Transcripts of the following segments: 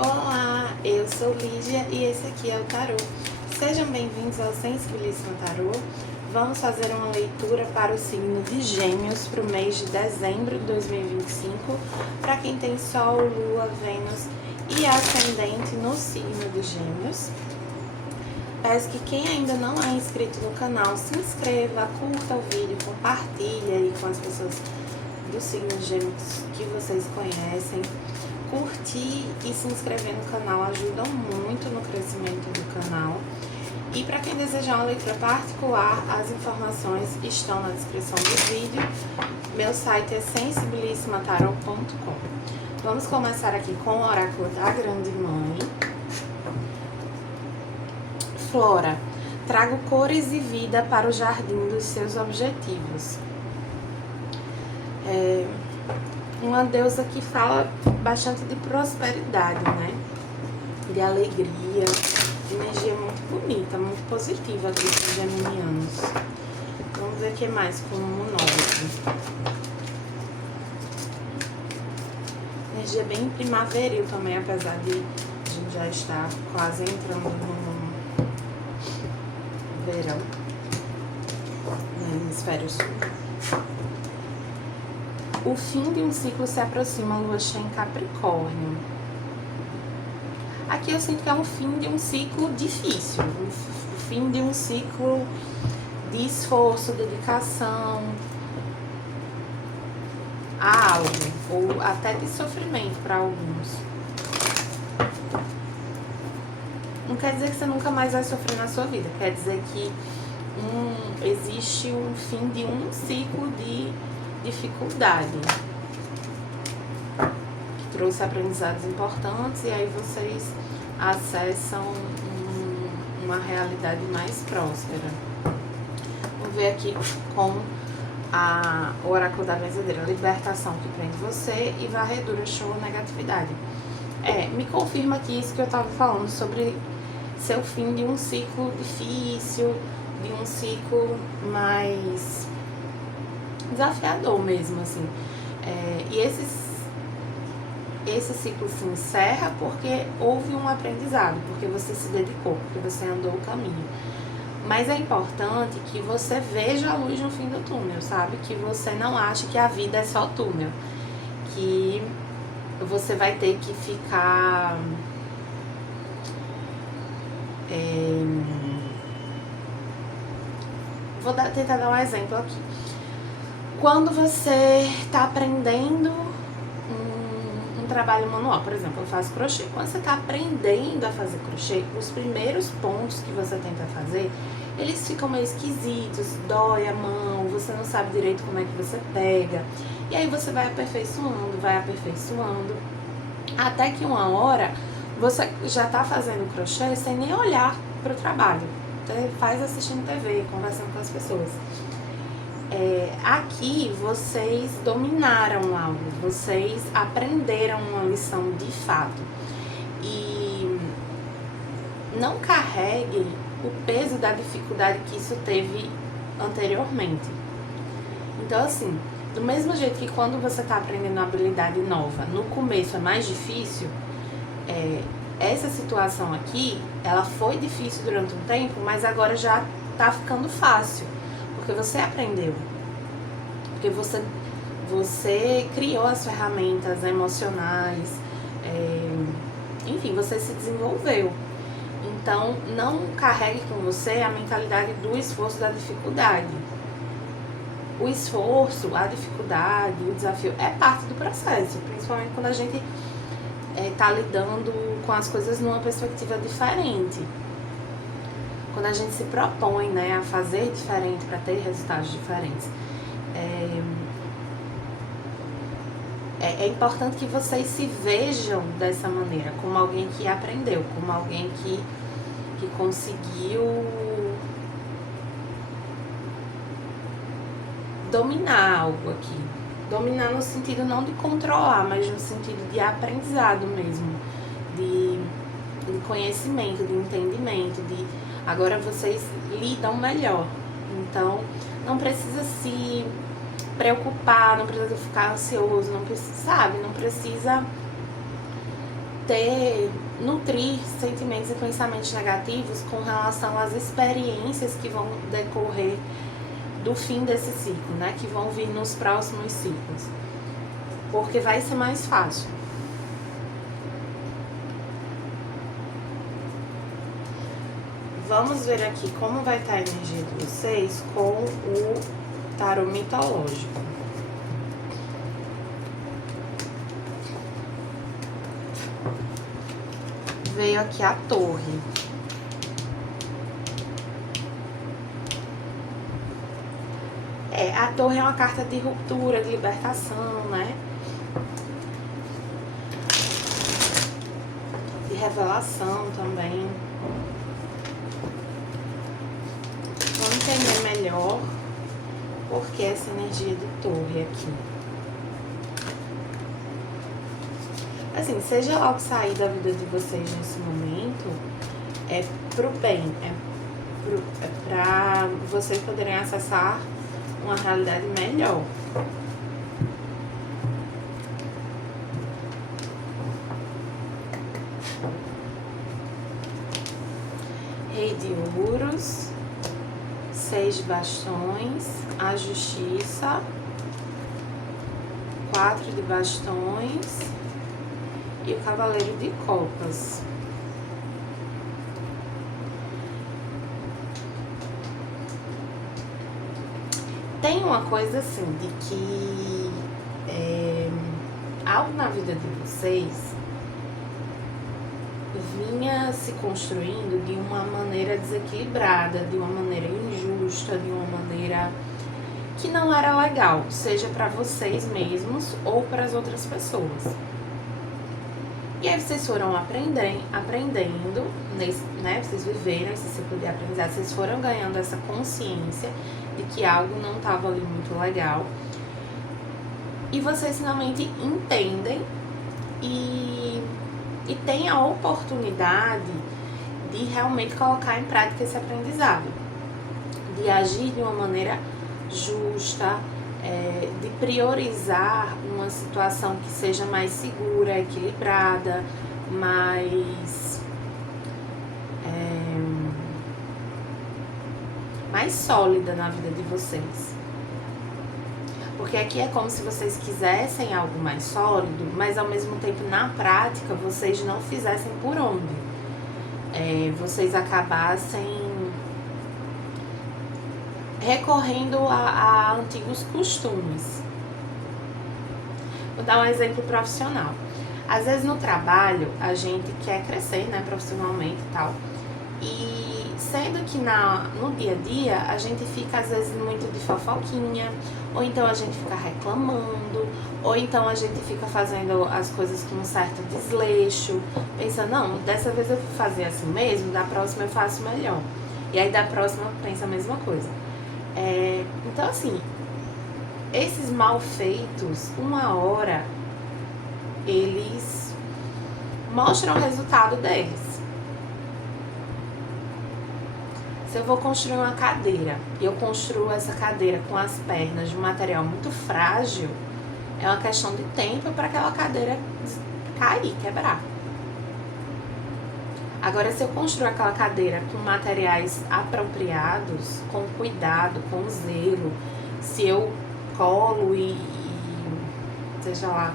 Olá, eu sou Lídia e esse aqui é o Tarô. Sejam bem-vindos ao Sensibilíssimo Tarô. Vamos fazer uma leitura para o signo de Gêmeos para o mês de dezembro de 2025, para quem tem Sol, Lua, Vênus e Ascendente no signo de Gêmeos. Peço que quem ainda não é inscrito no canal se inscreva, curta o vídeo, compartilhe aí com as pessoas do signo de Gêmeos que vocês conhecem. Curtir e se inscrever no canal ajudam muito no crescimento do canal. E para quem desejar uma leitura particular, as informações estão na descrição do vídeo. Meu site é sensibilissimataroto.com. Vamos começar aqui com o oráculo da Grande Mãe. Flora, trago cores e vida para o jardim dos seus objetivos. Uma deusa que fala bastante de prosperidade, né? De alegria, de energia muito bonita, muito positiva aqui para os geminianos. Vamos ver o que mais com o 9. Energia bem primaveril também, apesar de a gente já estar quase entrando no verão, no hemisfério sul. O fim de um ciclo se aproxima, a lua cheia em Capricórnio. Aqui eu sinto que é um fim de um ciclo difícil, o fim de um ciclo de esforço, dedicação a algo, ou até de sofrimento para alguns. Não quer dizer que você nunca mais vai sofrer na sua vida, quer dizer que existe um fim de um ciclo de dificuldade que trouxe aprendizados importantes, e aí vocês acessam uma realidade mais próspera. Vamos ver aqui com o oráculo da Benzedeira: libertação que prende você e varredura, show, negatividade. Me confirma aqui isso que eu estava falando sobre ser o fim de um ciclo difícil, de um ciclo mais desafiador mesmo, assim. E esse ciclo se encerra porque houve um aprendizado, porque você se dedicou, porque você andou o caminho. Mas é importante que você veja a luz no fim do túnel, sabe? Que você não ache que a vida é só túnel, que você vai ter que ficar vou tentar dar um exemplo aqui. Quando você está aprendendo um trabalho manual, por exemplo, eu faço crochê. Quando você está aprendendo a fazer crochê, os primeiros pontos que você tenta fazer, eles ficam meio esquisitos, dói a mão, você não sabe direito como é que você pega. E aí você vai aperfeiçoando, até que uma hora você já está fazendo crochê sem nem olhar para o trabalho. Você faz assistindo TV, conversando com as pessoas. Aqui vocês dominaram algo, vocês aprenderam uma lição de fato. E não carreguem o peso da dificuldade que isso teve anteriormente. Então, assim, do mesmo jeito que quando você está aprendendo uma habilidade nova, no começo é mais difícil, essa situação aqui, ela foi difícil durante um tempo, mas agora já tá ficando fácil. Porque você aprendeu, porque você criou as ferramentas emocionais, enfim, você se desenvolveu. Então, não carregue com você a mentalidade do esforço, da dificuldade. O esforço, a dificuldade, o desafio é parte do processo, principalmente quando a gente tá lidando com as coisas numa perspectiva diferente. Quando a gente se propõe, né, a fazer diferente para ter resultados diferentes. É importante que vocês se vejam dessa maneira, como alguém que aprendeu, como alguém que conseguiu dominar algo aqui. Dominar no sentido não de controlar, mas no sentido de aprendizado mesmo, de conhecimento, de entendimento, agora vocês lidam melhor. Então, não precisa se preocupar, não precisa ficar ansioso, não precisa nutrir sentimentos e pensamentos negativos com relação às experiências que vão decorrer do fim desse ciclo, né? Que vão vir nos próximos ciclos. Porque vai ser mais fácil. Vamos ver aqui como vai estar a energia de vocês com o tarô mitológico. Veio aqui a Torre. A Torre é uma carta de ruptura, de libertação, né? De revelação também. Vamos entender melhor por que essa energia de Torre aqui. Assim, seja lá o que sair da vida de vocês nesse momento, é pro bem, é pra vocês poderem acessar uma realidade melhor. Rei de Ouros, 6 de bastões, a Justiça, 4 de bastões e o Cavaleiro de Copas. Tem uma coisa assim, de que algo na vida de vocês vinha se construindo de uma maneira desequilibrada, de uma maneira injusta, de uma maneira que não era legal, seja para vocês mesmos ou para as outras pessoas. E aí vocês foram aprendendo, né? Vocês viveram esse ciclo de aprendizagem, vocês foram ganhando essa consciência de que algo não estava ali muito legal. E vocês finalmente entendem e têm a oportunidade de realmente colocar em prática esse aprendizado. De agir de uma maneira justa, de priorizar uma situação que seja mais segura, equilibrada, mais sólida na vida de vocês. Porque aqui é como se vocês quisessem algo mais sólido, mas ao mesmo tempo na prática vocês não fizessem por onde. Vocês acabassem recorrendo a antigos costumes. Vou dar um exemplo profissional. Às vezes no trabalho a gente quer crescer, né, profissionalmente e tal. E sendo que no dia a dia a gente fica às vezes muito de fofoquinha, ou então a gente fica reclamando, ou então a gente fica fazendo as coisas com um certo desleixo, pensando, não, dessa vez eu vou fazer assim mesmo, da próxima eu faço melhor. E aí da próxima pensa a mesma coisa. Então assim, esses mal feitos, uma hora, eles mostram o resultado deles. Se eu vou construir uma cadeira e eu construo essa cadeira com as pernas de um material muito frágil, é uma questão de tempo para aquela cadeira cair, quebrar. Agora, se eu construo aquela cadeira com materiais apropriados, com cuidado, com zelo, se eu colo e seja lá,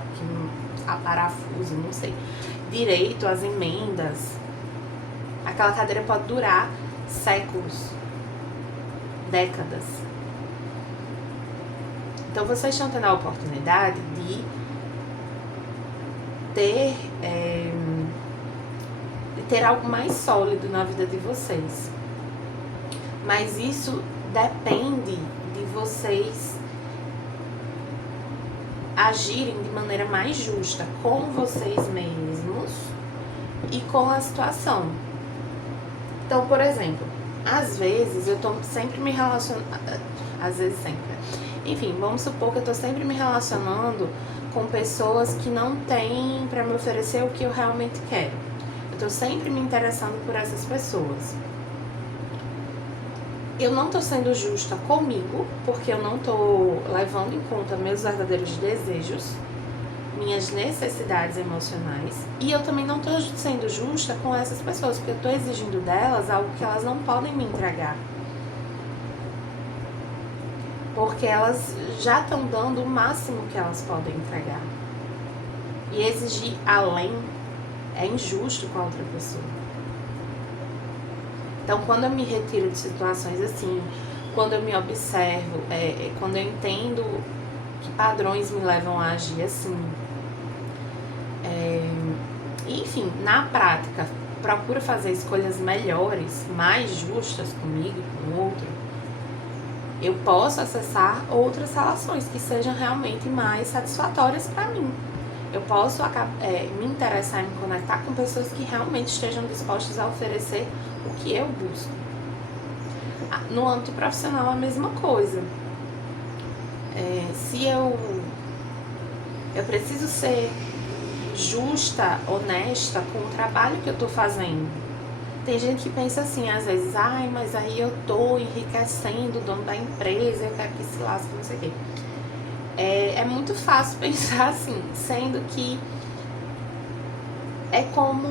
a parafuso, não sei, direito as emendas, aquela cadeira pode durar séculos, décadas. Então vocês estão tendo a oportunidade de ter algo mais sólido na vida de vocês. Mas isso depende de vocês agirem de maneira mais justa com vocês mesmos e com a situação. Então, por exemplo, às vezes eu tô sempre me relacionando, às vezes sempre, enfim, vamos supor que eu tô sempre me relacionando com pessoas que não têm pra me oferecer o que eu realmente quero. Eu tô sempre me interessando por essas pessoas. Eu não tô sendo justa comigo, porque eu não tô levando em conta meus verdadeiros desejos. minhas necessidades emocionais, e eu também não estou sendo justa com essas pessoas, porque eu estou exigindo delas algo que elas não podem me entregar. Porque elas já estão dando o máximo que elas podem entregar. E exigir além é injusto com a outra pessoa. Então, quando eu me retiro de situações assim, quando eu me observo, quando eu entendo que padrões me levam a agir assim, enfim, na prática, procuro fazer escolhas melhores, mais justas comigo e com o outro, eu posso acessar outras relações que sejam realmente mais satisfatórias para mim. Eu posso me interessar em me conectar com pessoas que realmente estejam dispostas a oferecer o que eu busco. No âmbito profissional, a mesma coisa. Se eu preciso ser justa, honesta com o trabalho que eu estou fazendo. Tem gente que pensa assim, às vezes, mas aí eu tô enriquecendo o dono da empresa, eu quero que se lasque, não sei o quê. É muito fácil pensar assim, sendo que é como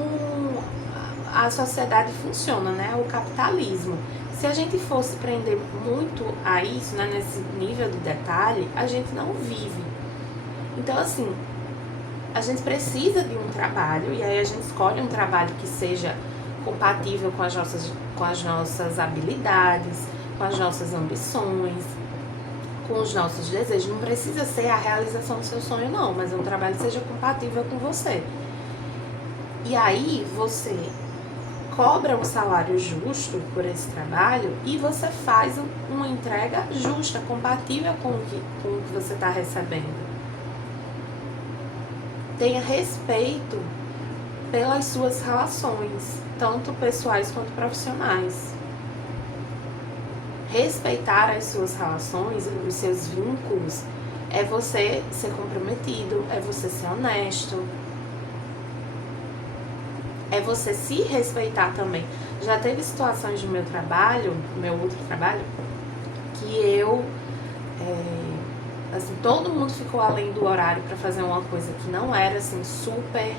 a sociedade funciona, né? O capitalismo. Se a gente fosse prender muito a isso, né, nesse nível de detalhe, a gente não vive. Então, assim, a gente precisa de um trabalho, e aí a gente escolhe um trabalho que seja compatível com as nossas habilidades, com as nossas ambições, com os nossos desejos. Não precisa ser a realização do seu sonho, não, mas um trabalho que seja compatível com você. E aí você cobra um salário justo por esse trabalho e você faz uma entrega justa, compatível com o que você está recebendo. Tenha respeito pelas suas relações, tanto pessoais quanto profissionais. Respeitar as suas relações, os seus vínculos, é você ser comprometido, é você ser honesto, é você se respeitar também. Já teve situações no meu trabalho, no meu outro trabalho, que eu, assim, todo mundo ficou além do horário para fazer uma coisa que não era, assim, super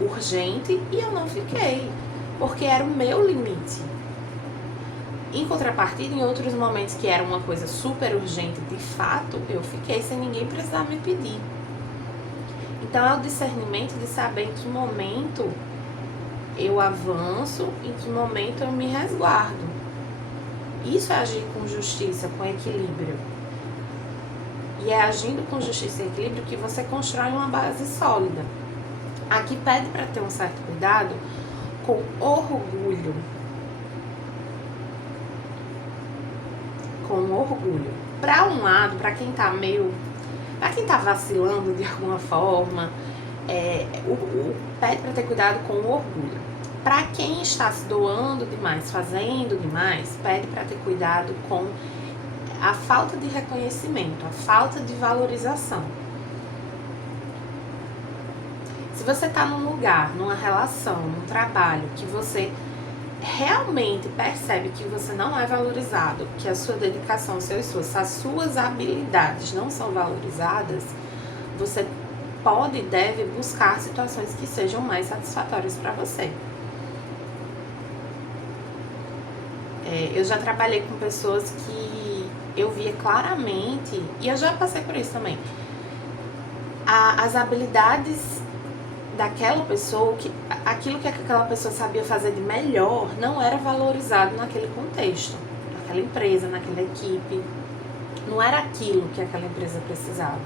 urgente, e eu não fiquei, porque era o meu limite. Em contrapartida, em outros momentos que era uma coisa super urgente, de fato, eu fiquei sem ninguém precisar me pedir. Então é o discernimento de saber em que momento eu avanço, em que momento eu me resguardo. Isso é agir com justiça, com equilíbrio. E é agindo com justiça e equilíbrio que você constrói uma base sólida. Aqui pede para ter um certo cuidado com orgulho. Com orgulho. Para um lado, para quem tá vacilando de alguma forma, pede para ter cuidado com o orgulho. Para quem está se doando demais, fazendo demais, pede para ter cuidado com a falta de reconhecimento, a falta de valorização. Se você está num lugar, numa relação, num trabalho que você realmente percebe que você não é valorizado, que a sua dedicação, seu esforço, as suas habilidades não são valorizadas, você pode e deve buscar situações que sejam mais satisfatórias para você. Eu já trabalhei com pessoas que eu via claramente, e eu já passei por isso também, as habilidades daquela pessoa, aquilo que aquela pessoa sabia fazer de melhor não era valorizado naquele contexto, naquela empresa, naquela equipe. Não era aquilo que aquela empresa precisava.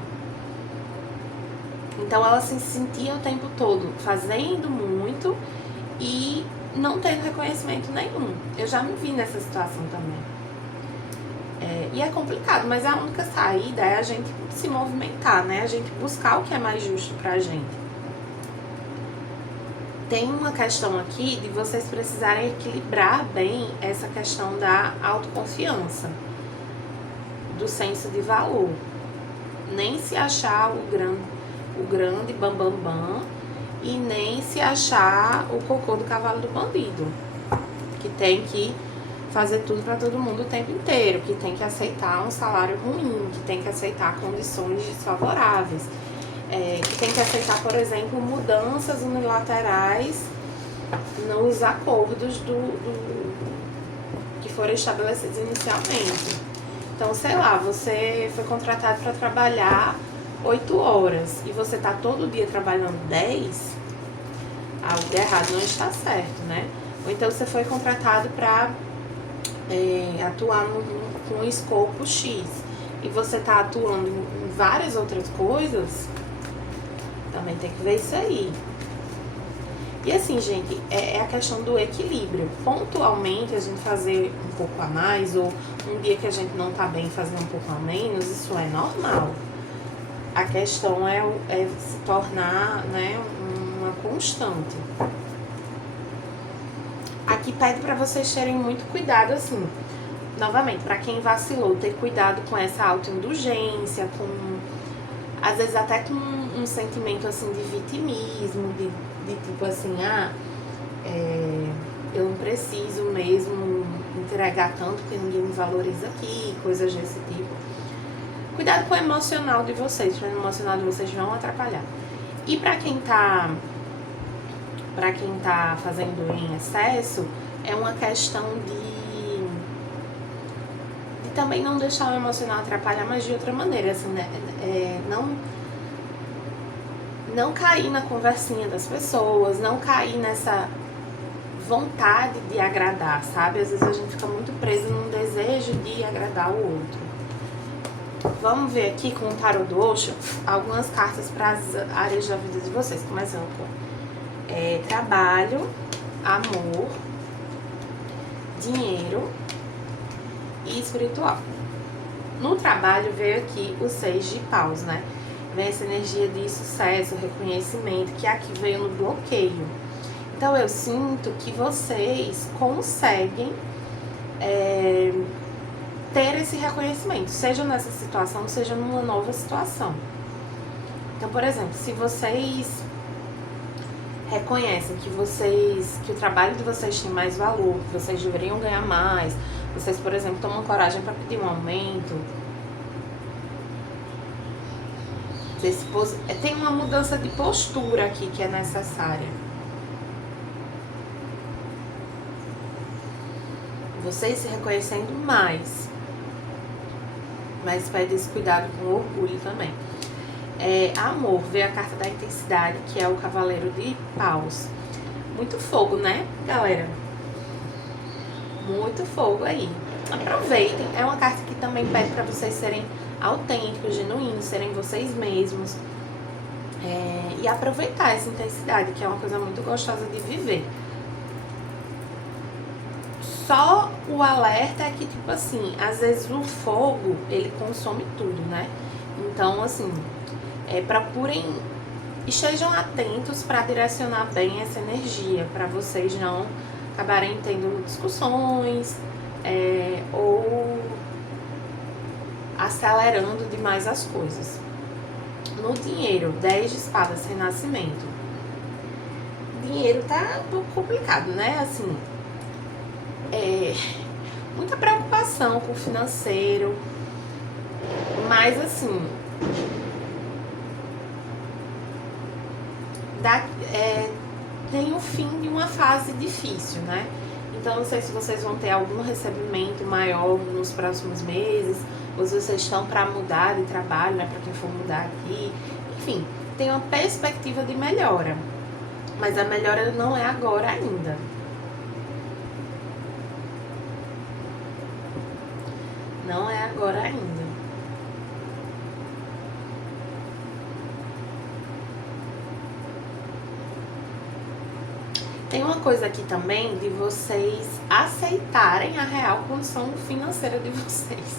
Então ela se sentia o tempo todo fazendo muito e não tendo reconhecimento nenhum. Eu já me vi nessa situação também. E é complicado, mas a única saída é a gente se movimentar, né? A gente buscar o que é mais justo pra gente. Tem uma questão aqui de vocês precisarem equilibrar bem essa questão da autoconfiança, do senso de valor. Nem se achar o grande bambambam e nem se achar o cocô do cavalo do bandido, que tem que fazer tudo para todo mundo o tempo inteiro, que tem que aceitar um salário ruim, que tem que aceitar condições desfavoráveis, que tem que aceitar, por exemplo, mudanças unilaterais nos acordos que foram estabelecidos inicialmente. Então, sei lá, você foi contratado para trabalhar 8 horas e você tá todo dia trabalhando 10, algo de errado não está certo, né? Ou então você foi contratado para atuar com um escopo X e você tá atuando em várias outras coisas, também tem que ver isso aí. E assim, gente, é a questão do equilíbrio. Pontualmente, a gente fazer um pouco a mais, ou um dia que a gente não tá bem, fazer um pouco a menos, isso é normal. A questão é se tornar, né, uma constante. Aqui pede para vocês terem muito cuidado, assim, novamente, para quem vacilou, ter cuidado com essa autoindulgência, às vezes até com um sentimento, assim, de vitimismo, de tipo assim, eu não preciso mesmo entregar tanto porque ninguém me valoriza aqui, coisas desse tipo. Cuidado com o emocional de vocês, porque o emocional de vocês vão atrapalhar. E pra quem tá fazendo em excesso, é uma questão de também não deixar o emocional atrapalhar, mas de outra maneira, assim, né? Não cair na conversinha das pessoas, não cair nessa vontade de agradar, sabe? Às vezes a gente fica muito preso num desejo de agradar o outro. Vamos ver aqui com o tarot do Osho algumas cartas para as áreas da vida de vocês, começando com trabalho, amor, dinheiro e espiritual. No trabalho veio aqui o 6 de paus, né? Vem essa energia de sucesso, reconhecimento, que aqui veio no bloqueio. Então eu sinto que vocês conseguem ter esse reconhecimento, seja nessa situação, seja numa nova situação. Então, por exemplo, se vocês reconhecem que o trabalho de vocês tem mais valor, que vocês deveriam ganhar mais, vocês, por exemplo, tomam coragem para pedir um aumento, tem uma mudança de postura aqui que é necessária. Vocês se reconhecendo mais, mas pede esse cuidado com orgulho também. Amor, veio a carta da intensidade, que é o cavaleiro de paus. Muito fogo, né, galera? Muito fogo aí. Aproveitem, é uma carta que também pede para vocês serem autênticos, genuínos, serem vocês mesmos, e aproveitar essa intensidade, que é uma coisa muito gostosa de viver. Só o alerta é que, tipo assim, às vezes o fogo, ele consome tudo, né? Então, assim, procurem, estejam atentos para direcionar bem essa energia, para vocês não acabarem tendo discussões, ou acelerando demais as coisas. No dinheiro, 10 de espadas, renascimento. Dinheiro tá um pouco complicado, né? Assim, muita preocupação com o financeiro, mas assim, tem o fim de uma fase difícil, né? Então, não sei se vocês vão ter algum recebimento maior nos próximos meses, ou se vocês estão para mudar de trabalho, né? Para quem for mudar aqui. Enfim, tem uma perspectiva de melhora, mas a melhora não é agora ainda. Não é agora ainda. Tem uma coisa aqui também de vocês aceitarem a real condição financeira de vocês.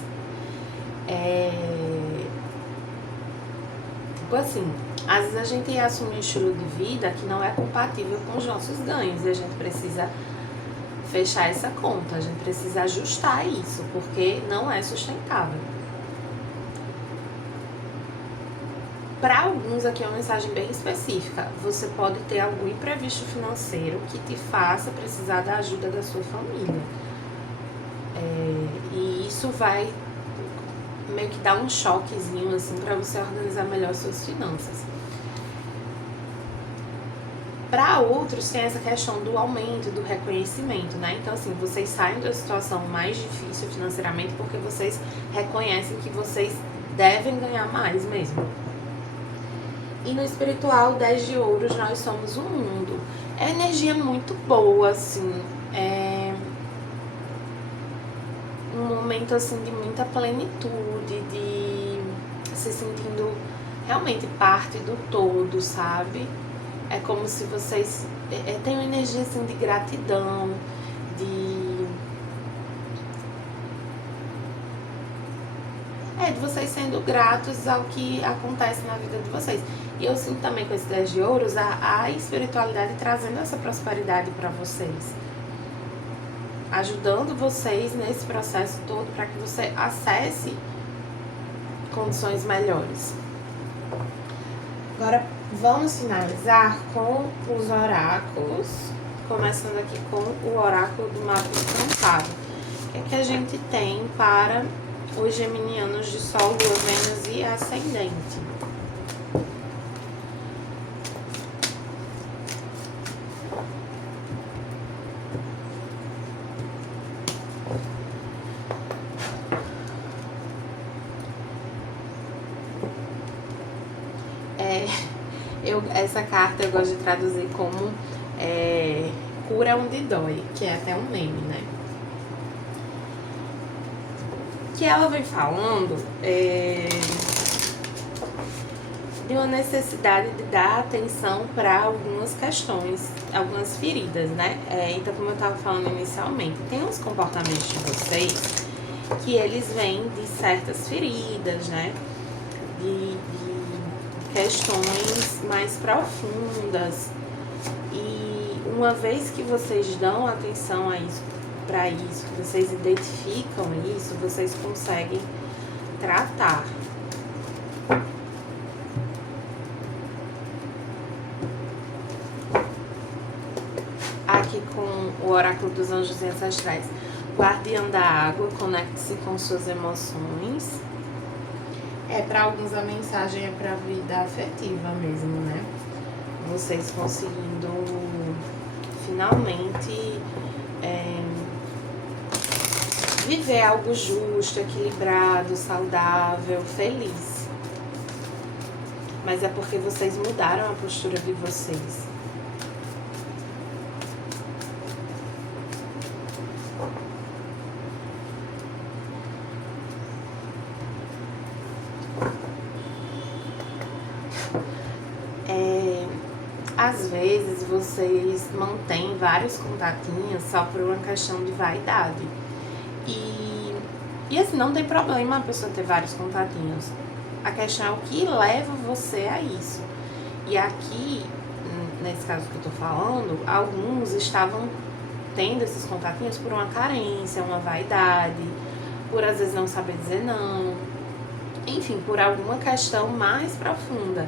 Tipo assim, às vezes a gente assume um estilo de vida que não é compatível com os nossos ganhos e a gente precisa fechar essa conta, a gente precisa ajustar isso, porque não é sustentável. Para alguns aqui é uma mensagem bem específica. Você pode ter algum imprevisto financeiro que te faça precisar da ajuda da sua família. E isso vai meio que dar um choquezinho, assim, pra você organizar melhor suas finanças. Para outros, tem essa questão do aumento, do reconhecimento, né? Então, assim, vocês saem da situação mais difícil financeiramente porque vocês reconhecem que vocês devem ganhar mais mesmo. E no espiritual, 10 de ouros, nós somos o mundo. É energia muito boa, assim. É um momento, assim, de muita plenitude, de se sentindo realmente parte do todo, sabe? É como se vocês tem uma energia assim de gratidão, de vocês sendo gratos ao que acontece na vida de vocês. E eu sinto também com esse 10 de ouros a espiritualidade trazendo essa prosperidade para vocês, ajudando vocês nesse processo todo para que você acesse condições melhores. Agora vamos finalizar com os oráculos, começando aqui com o oráculo do mapa estampado. O que é que a gente tem para os geminianos de Sol, Lua, Vênus e Ascendente? Essa carta eu gosto de traduzir como cura onde dói, que é até um meme, né? Que ela vem falando de uma necessidade de dar atenção para algumas questões, algumas feridas, né? Então, como eu estava falando inicialmente, tem uns comportamentos de vocês que eles vêm de certas feridas, né? De questões mais profundas, e uma vez que vocês dão atenção a isso, para isso, que vocês identificam isso, vocês conseguem tratar. Aqui com o oráculo dos anjos ancestrais, guardião da água, conecte-se com suas emoções. Para alguns a mensagem é para a vida afetiva mesmo, né? Vocês conseguindo finalmente viver algo justo, equilibrado, saudável, feliz. Mas é porque vocês mudaram a postura de vocês. Às vezes vocês mantêm vários contatinhos só por uma questão de vaidade. E assim, não tem problema a pessoa ter vários contatinhos. A questão é o que leva você a isso. E aqui, nesse caso que eu tô falando, alguns estavam tendo esses contatinhos por uma carência, uma vaidade, por às vezes não saber dizer não. Enfim, por alguma questão mais profunda.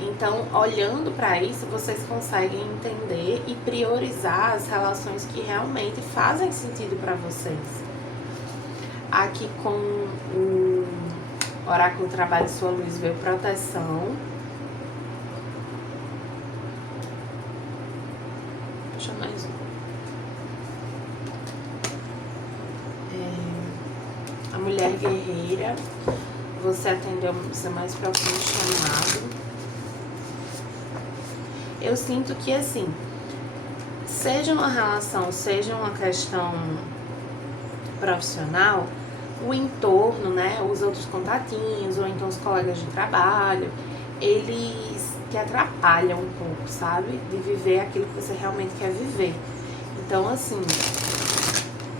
Então, olhando para isso, vocês conseguem entender e priorizar as relações que realmente fazem sentido para vocês. Aqui com o oráculo Trabalho Sua Luz veio proteção. Deixa mais um. A mulher guerreira. Você atendeu o seu mais profundo chamado. Eu sinto que, assim, seja uma relação, seja uma questão profissional, o entorno, né, os outros contatinhos, ou então os colegas de trabalho, eles te atrapalham um pouco, sabe? De viver aquilo que você realmente quer viver. Então, assim,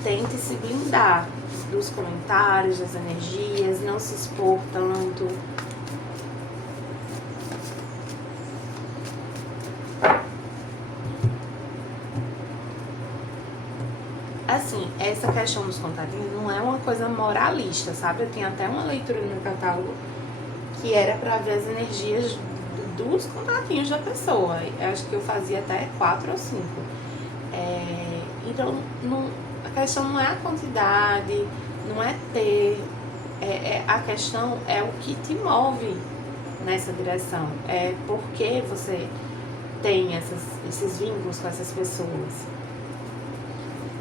tente se blindar dos comentários, das energias, não se expor tanto. Assim, essa questão dos contatinhos não é uma coisa moralista, sabe? Eu tinha até uma leitura no meu catálogo que era pra ver as energias dos contatinhos da pessoa. Eu acho que eu fazia até 4 ou 5. Então, não, questão não é a quantidade, não é ter, a questão é o que te move nessa direção, é porque você tem esses vínculos com essas pessoas.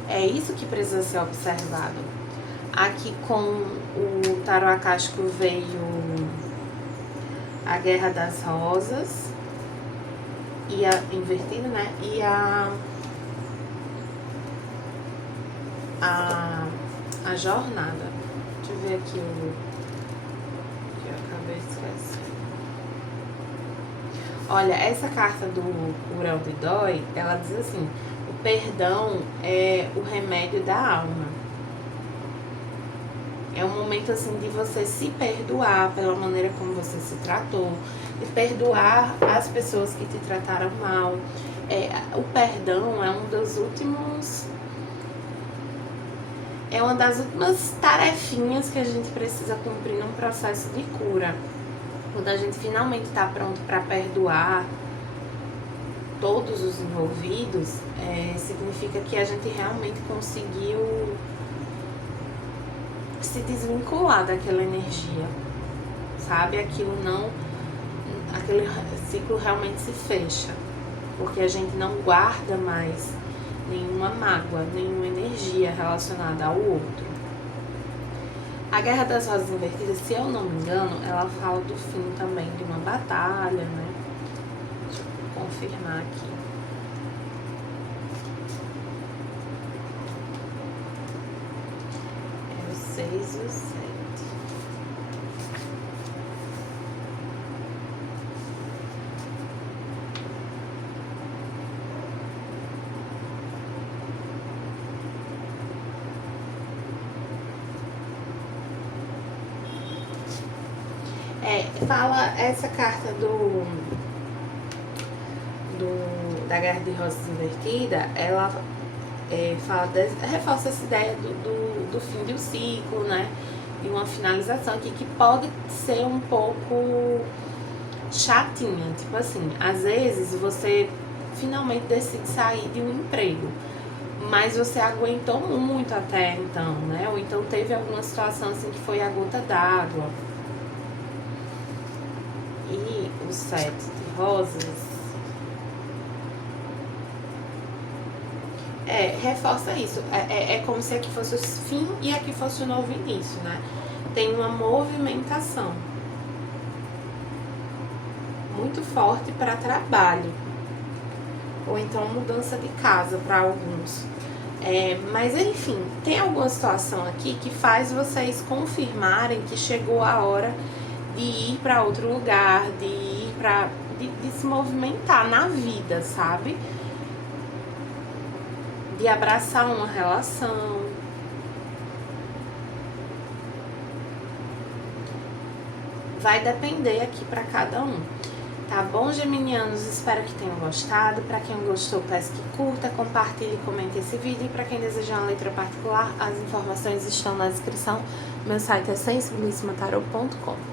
É isso que precisa ser observado. Aqui com o tarô acástico veio a Guerra das Rosas, e a invertida, né? E a jornada. Deixa eu ver aqui o que eu acabei de esquecer. Olha, essa carta do Urão de Dói, ela diz assim: o perdão é o remédio da alma. É um momento assim de você se perdoar pela maneira como você se tratou, de perdoar as pessoas que te trataram mal. O perdão é uma das últimas tarefinhas que a gente precisa cumprir num processo de cura. Quando a gente finalmente está pronto para perdoar todos os envolvidos, significa que a gente realmente conseguiu se desvincular daquela energia, sabe? Aquele ciclo realmente se fecha, porque a gente não guarda mais nenhuma mágoa, nenhuma energia relacionada ao outro. A Guerra das Rosas Invertidas, se eu não me engano, ela fala do fim também de uma batalha, né? Deixa eu confirmar aqui. É o 6 e o 7. Fala essa carta da Guerra de Rosas Invertida, ela reforça essa ideia do fim de um ciclo, né? E uma finalização aqui que pode ser um pouco chatinha. Tipo assim, às vezes você finalmente decide sair de um emprego, mas você aguentou muito até então, né? Ou então teve alguma situação assim que foi a gota d'água. E o 7 de rosas reforça isso. É como se aqui fosse o fim e aqui fosse o novo início, né? Tem uma movimentação muito forte para trabalho, ou então mudança de casa para alguns. Mas enfim, tem alguma situação aqui que faz vocês confirmarem que chegou a hora de ir para outro lugar, de se movimentar na vida, sabe? De abraçar uma relação. Vai depender aqui para cada um. Tá bom, geminianos? Espero que tenham gostado. Para quem gostou, peço que curta, compartilhe e comente esse vídeo. E para quem desejar uma letra particular, as informações estão na descrição. Meu site é sensibilissimataroto.com.